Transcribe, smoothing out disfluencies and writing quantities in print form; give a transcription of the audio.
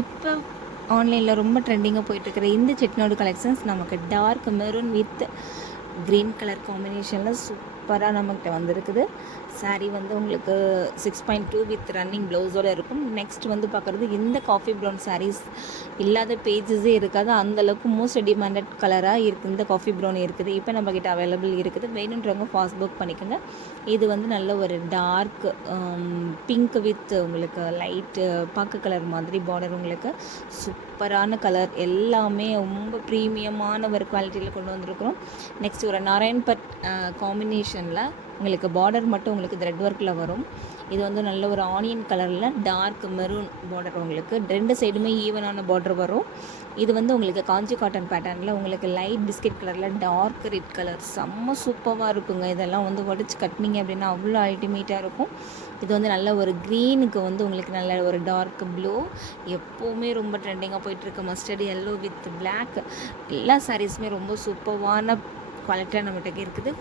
இப்போ ஆன்லைனில் ரொம்ப ட்ரெண்டிங்காக போயிட்டுருக்கிற இந்த செட்டிநாடு கலெக்ஷன்ஸ் நமக்கு dark maroon with green colour காம்பினேஷனில் சூப்பராக நம்மக்கிட்ட வந்திருக்குது. சாரீ வந்து உங்களுக்கு 6.2 வித் ரன்னிங் ப்ளவுஸோடு இருக்கும். நெக்ஸ்ட் வந்து பார்க்குறது இந்த காஃபி ப்ரௌன் சாரீஸ் இல்லாத பேஜஸே இருக்காது, அந்தளவுக்கு மோஸ்ட் டிமாண்டட் கலராக இருக்குது. இந்த காஃபி ப்ரௌன் இருக்குது, இப்போ நம்மக்கிட்ட அவைலபிள் இருக்குது. வேணுன்றவங்க ஃபாஸ்ட் புக் பண்ணிக்கோங்க. இது வந்து நல்ல ஒரு டார்க் பிங்க் வித் உங்களுக்கு லைட்டு பாக்கு கலர் மாதிரி பார்டர், உங்களுக்கு சூப்பரான கலர், எல்லாமே ரொம்ப ப்ரீமியமான ஒரு குவாலிட்டியில் கொண்டு வந்திருக்கிறோம். நெக்ஸ்ட் ஒரு நாராயண்பட் காம்பினேஷனில் உங்களுக்கு பார்டர் மட்டும் உங்களுக்கு த்ரெட் ஒர்க்கில் வரும். இது வந்து நல்ல ஒரு ஆனியன் கலரில் டார்க் மெரூன் பார்டர், உங்களுக்கு ரெண்டு சைடுமே ஈவனான பார்டர் வரும். இது வந்து உங்களுக்கு காஞ்சி காட்டன் பேட்டர்னில் உங்களுக்கு லைட் பிஸ்கெட் கலரில் டார்க் ரெட் கலர், செம்ம சூப்பராக இருக்குங்க. இதெல்லாம் வந்து உடச்சி கட்டினீங்க அப்படின்னா அவ்வளோ அல்டிமேட்டாக இருக்கும். இது வந்து நல்ல ஒரு க்ரீனுக்கு வந்து உங்களுக்கு நல்ல ஒரு டார்க் ப்ளூ, எப்போவுமே ரொம்ப ட்ரெண்டிங்காக போயிட்டுருக்கு மஸ்டர்ட் எல்லோ வித் பிளாக். எல்லா சாரீஸுமே ரொம்ப சூப்பரான குவாலிட்டியாக நம்மகிட்ட இருக்குது.